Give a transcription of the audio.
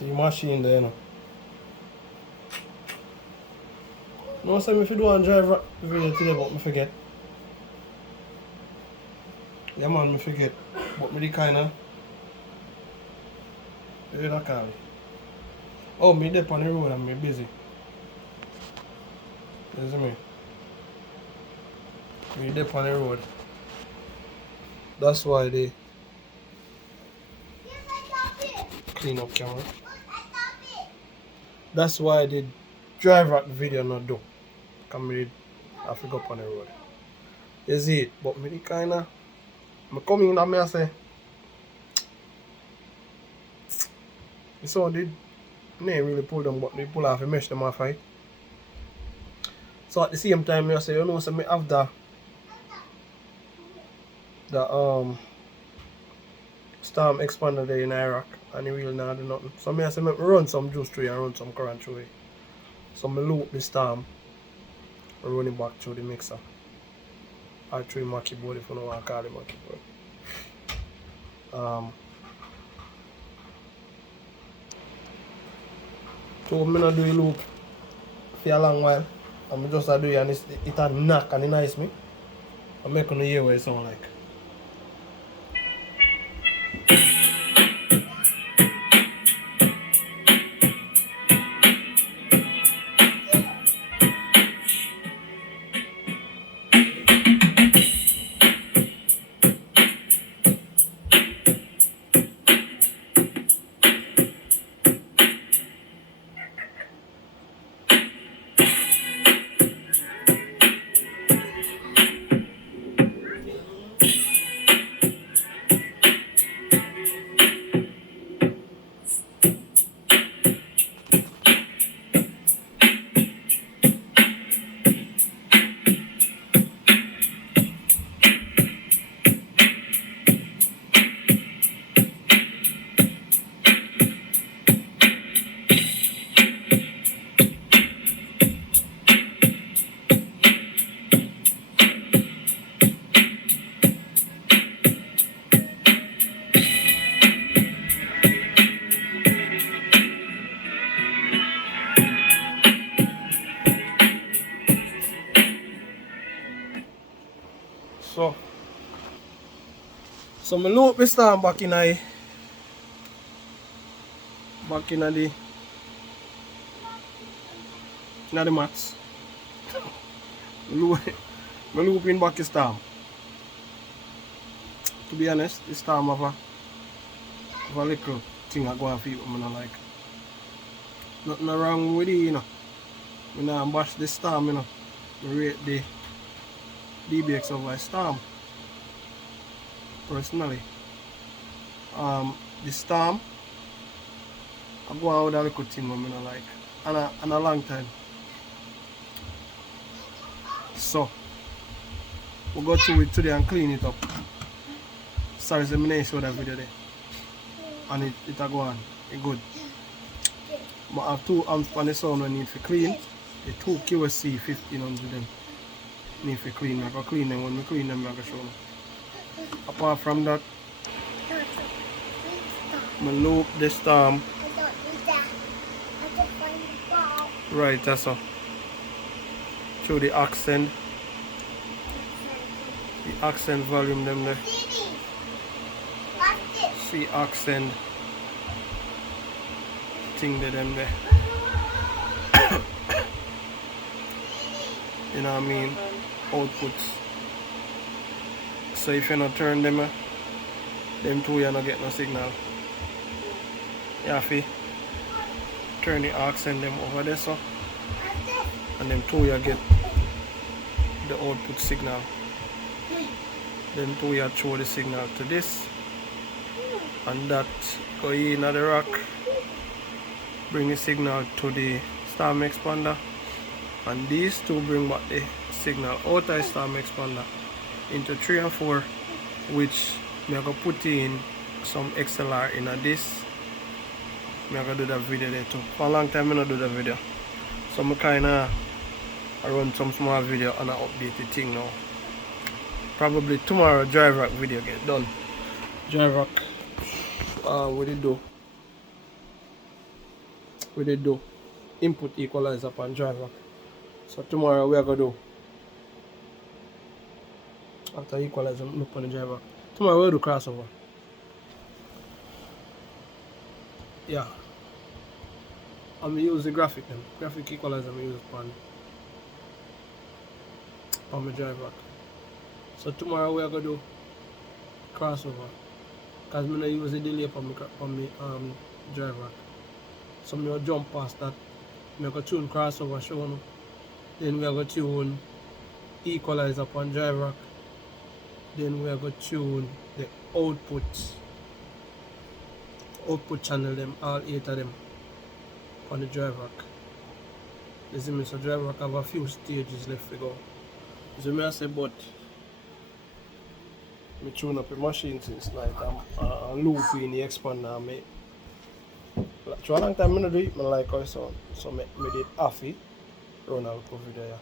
See machine there, you know. No, say me if you do and drive video today, but me forget. Yeah man, me forget. But me the kinda you that call me. Oh, me there on the road and me busy. You see me? Me there on the road. That's why they clean up camera. That's why the drive at the video not do. Come me I have to go up on the road. You see it? But me the kinda I come in and I say so did they really pull them but they pull off and mesh them off right. So at the same time I say you know so me have the storm expander there in Iraq and it really not do nothing. So me I say me run some juice through it and run some current through it. So me loop the storm and run it back through the mixer. Or through Mackie board if you don't want to call it Mackie board. So me not do a loop for a long while. I'm just do it and it had knock and it nice me. I make on hear what it sound like. So me loop this storm back in the mats. Me loop in back the storm. To be honest, the storm have a little thing I go and feel what I don't like. Nothing wrong with it, you know. I don't bash the storm, you know. I rate the DBX of my storm. Personally. The storm I go out with a little thing I don't like. And a long time. So we'll go through it today and clean it up. Sorry, so I didn't show that video there. And it go on. It's good. But I have 2 amps on the sound when I need to clean. The 2 QSC 1500 them need to clean. I can clean them. When I clean them I can show them. Apart from that, I loop the storm. Right, that's all. Through the accent. The accent volume them there. See accent thing there them there. You know what I mean? Outputs. So if you not turn them 2 you're not get no signal. You have to turn the accent them over there so. And them 2 you get the output signal. Then 2 you throw the signal to this. And that go in at the rack. Bring the signal to the storm expander. And these 2 bring back the signal out of the storm expander into 3 and 4, which I'm going to put in some XLR in this. I'm going to do that video there too. For a long time I don't do that video. So I'm kind of run some small video and I update the thing now. Probably tomorrow drive rack video get done. Drive rack, what it do? we did do input equalizer upon drive rack. So tomorrow we are gonna do after equalizer look on the drive rack. Tomorrow we'll do crossover. Yeah. I'm gonna use the graphic then. Graphic equalizer I'm gonna use upon my drive rack. So tomorrow we are gonna do crossover. Because I'm gonna use the delay on my drive rack. So I'm gonna jump past that. I'm gonna tune crossover show now. Then we are gonna tune equalizer upon drive rack. Then we are going to tune the output channel them, all 8 of them on the drive rack. You see me, so drive rack have a few stages left to go. So me I say, but me tune up the machine since night. I'm looping the expander. Me for a long time I don't do it, I like how it sound. So me did half it, run out of video. Yeah.